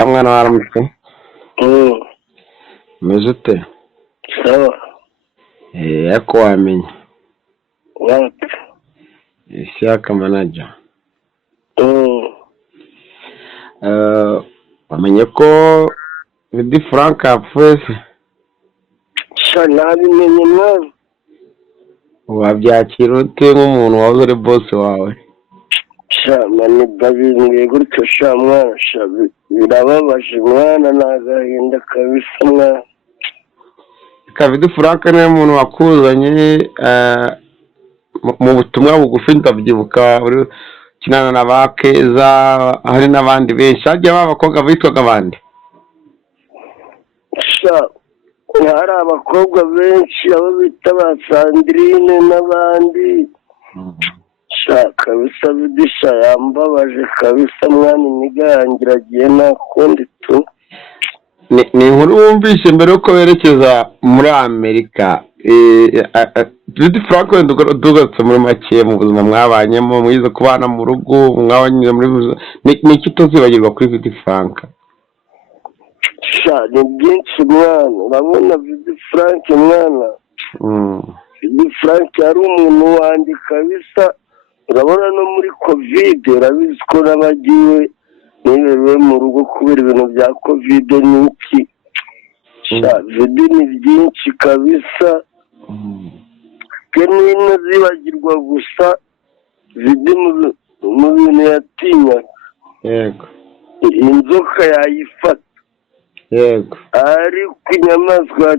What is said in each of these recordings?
Kamwana waramutse umeze ute? Sawa. Ariko wamenye Wapi? Ishyaka manager. Wamenye ko Vidi Frank yapfuye se? Sha nabimenye mwana. Wabyakira ute nk'umuntu wahoze ari boss wawe? Sha mani babimbwiye gutyo sha mwana, sha birababaje mwana, nagahinda kabisa mwana. Vidi Frank niwe muntu wakuzanye mu butumwa bugufi, ndabyibuka uri kinana na Bakeza, hari n'abandi benshi. Hajya b'abakobwa bitwaga abandi? Sha hari abakobwa benshi abo bita ba Sandrine n'abandi. Sha kabisa Vidi sha yambabaje kabisa mwana, imigangira agiye nakundi tu. Ni inkuru wumvise mbere yuko werekeza muri Amerika. Vidi Frank wenda udugatse muri make mu buzima mwabanyemo, mwize kubana mu rugo, mwabanyuze muri ni iki utazibagirwa kuri Vidi Frank? Sha ni byinshi mwana, urabona Vidi Frank mwana. Vidi Frank yari umuntu wanjye kabisa. Urabona no muri Covid urabizi ko nabagiwe niberewe mu rugo kubera ibintu bya Covid n'iki. Sha Vidi ni byinshi kabisa. Kenino zibagirwa gusa Vidi mu bintu yatinyaga. Yego. Inzoka yayifata. Yego. Ariko inyamaswa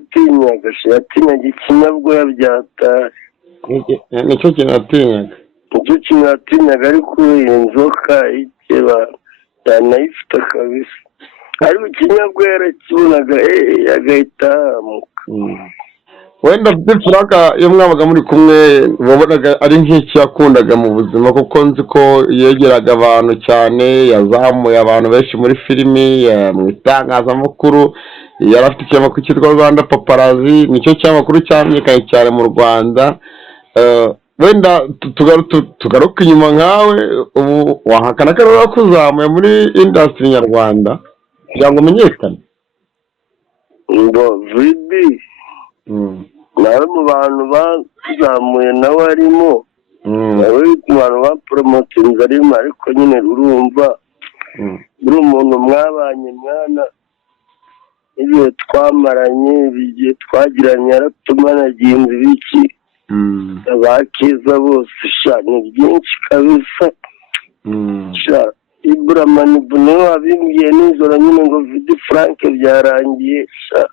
yatinyaga ikinyabwoya byatari. Nicyo kintu yatinyaga. Nicyo kintu yatinyaga, ariko inzoka ikeba yanayifite kabisa. Ariko ikinyabwoya yarakibonaga agahita ahamuka. Wenda Vidi Frank iyo mwabaga muri kumwe wabonaga ari nk'iki yakundaga mu buzima, kuko nzi ko yegeraga abantu cyane, yazamuye abantu benshi muri filimi, mu itangazamakuru. Yari afite ikinyamakuru cyitwa Rwanda Paparazzi, nicyo kinyamakuru cyamenyekanye cyane mu Rwanda. Wenda tugaruka inyuma nkawe, ubu wahakana ko wakuzamuye muri industry nyarwanda kugira ngo umenyekane? Ngo Vidi nawe mu bantu bazamuye nawe arimo, nawe mu bantu bapromotinze arimo, ariko nyine urumva uri umuntu mwabanye mwana, igihe twamaranye, igihe twagiranye yaratumanaginze ibiki Bakeza bose. Sha ni byinshi kabisa. Sha Ibrahim Ibn wabimbwiye nijoro nyine ngo Vidi Frank byarangiye. Sha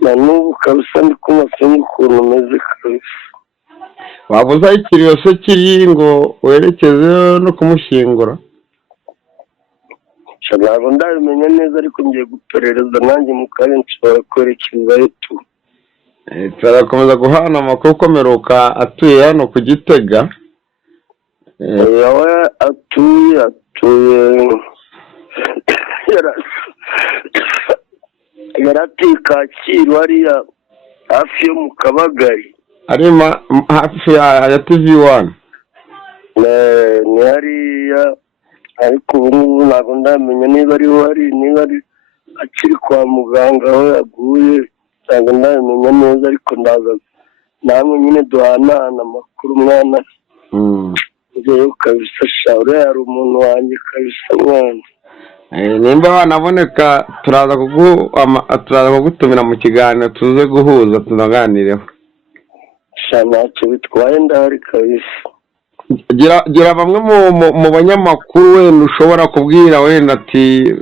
na n'ubu kabisa ndi kumasenga ukuntu umeze kabisa. Waba uzayikiriye se kiri ngo werekeze no kumushyingura? Sha ntabwo ndabimenya neza, ariko ngiye guperereza nanjye mu kanya nshobora kwerekezayo tu. Turakomeza guhana amakuru ko Meruka atuye hano ku Gitega. Yawe atuye yaratuye Kacyiru hariya hafi yo mu Kabagari. Arima hafi ya TV1. Ni hariya, ariko ubu ngubu ntabwo ndamenya niba ariho niba ari akiri kwa muganga aho yaguye, ntabwo ndamenya neza, ariko namwe nyine duhanahana amakuru mwana. Ngewe kabisa sha uriya yari umuntu wanjye kabisa mwana. Nimba wanaboneka turaza kugutumira mu kiganiro tuze guhuza tunaganireho. Sha ntacyo bitwaye ndahari kabisa. Gira bamwe mu banyamakuru wenda ushobora kubwira wenda ati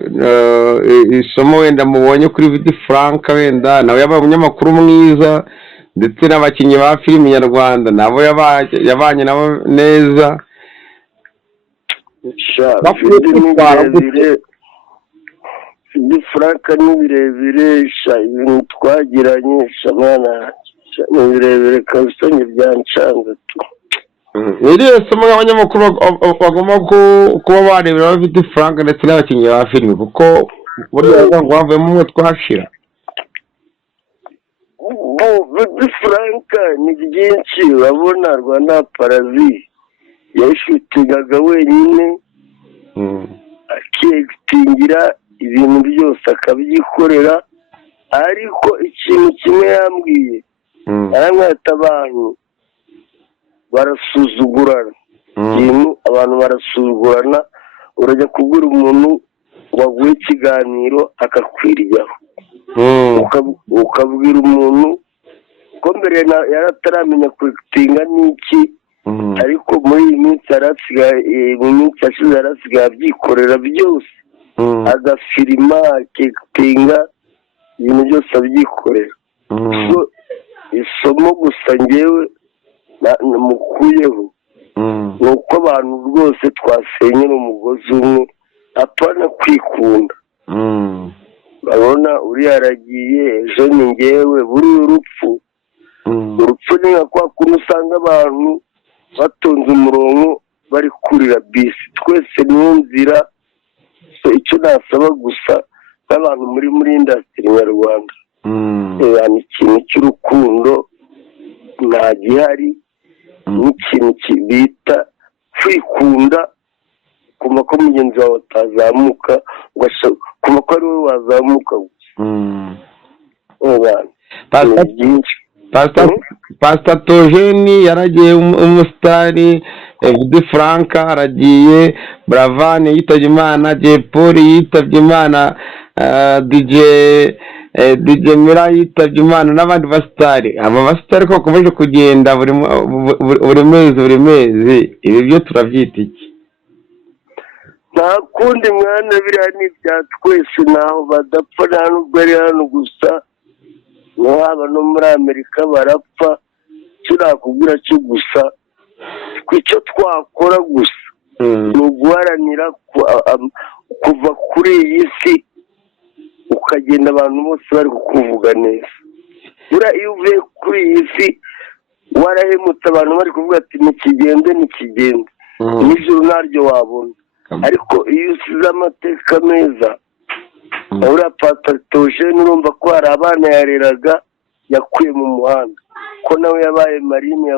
isomo wenda mubonye kuri Vidi Frank, wenda nawe yabaye umunyamakuru mwiza, ndetse n'abakinnyi ba filimi nyarwanda nabo yabanye nabo neza. Sha Vidi Frank ni birebire. Sha ibintu twagiranye sha mwana ni birebire kabisa, njye byancanga tu. Iriya somo abanyamakuru bagomba kuba barebera Vidi Frank ndetse n'abakinnyi ba filimi, kuko buriya ngo havuyemo umwe twashira. Vidi Frank ni byinshi, urabona Rwanda Paparazzi yashutingaga wenyine, akiyegitingira ibintu byose akabyikorera, ariko ikintu kimwe yambwiye, yaramwita abantu barasuzugurana. Abantu barasuzugurana, urajya kubwira umuntu waguye ikiganiro akakwiryaho, ukabwira umuntu ko mbere yarataramenya kurekitinga n'iki, ariko muri iyi minsi mu minsi yashize yarasigaye abyikorera byose, agafirima, akekitinga, ibintu byose abyikorera. Isomo gusa ngewe mukuyeho ni uko abantu rwose twasenyera umugozi umwe, apana kwikunda. urabona uriya aragiye, ejo ni ngewe, buriya urupfu ni nka kwa kuntu usanga abantu batonze umurongo bari kurira bisi, twese niyo nzira. Icyo nasaba gusa n'abantu muri indasitiri nyarwanda, ni ikintu cy'urukundo nta gihari, n'ikintu bita kwikunda, kumva ko mugenzi wawe atazamuka, kumva ko ari wowe wazamuka gusa. Pastor Tojeni yaragiye, umusitari Vidi Frank aragiye, Buravan yitabye Imana, Jay Polly yitabye Imana, DJ Mira yitabye Imana, n'abandi basitari. Aba basitari ko bakomeje kugenda buri mezi, ibi byo turabyita iki? Nta kundi mwana, biriya ni ibya twese, ntaho badapfa, nta nubwo ari hano gusa, haba no muri Amerika barapfa. Icyo nakubwira cyo gusa, icyo twakora gusa ni uguharanira kuva kuri iyi si ukagenda abantu bose bari kukuvuga neza. Buriya iyo uvuye kuri iyi si warahemutse, abantu bari kuvuga ati nikigende n'ijoro ntaryo wabona. Ariko iyo usize amateka meza, uriya Pastor Tojeni urumva ko hari abana yareraga yakuye mu muhanda, ko nawe yabaye marine,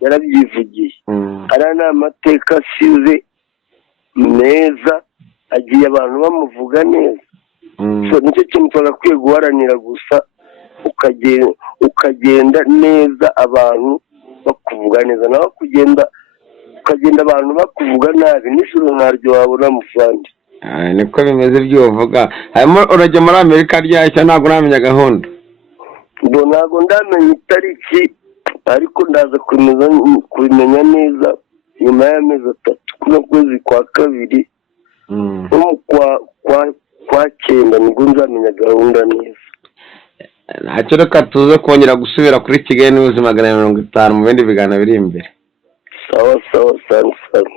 yarabyivugiye. Ariya ni amateka asize meza, agiye abantu bamuvuga neza. Nicyo kintu twagakwiye guharanira gusa, ukagenda neza abantu bakuvuga neza, nawe ukagenda abantu bakuvuga nabi, n'ijoro ntaryo wabona muvandi. Niko bimeze by'uvuga. Harimo urajya muri Amerika ryashya, ntabwo uramenya gahunda? Ntabwo ndamenya itariki, ariko ndaza kubimenya neza nyuma y'amezi 3, kuno kwezi kwa kabiri, kwa 9 nibwo nzamenya gahunda neza. Ntacyo, reka tuze kongera gusubira kuri Kigali n'ubuzima 50 mu bindi biganiro biri imbere. Sawa, sawa.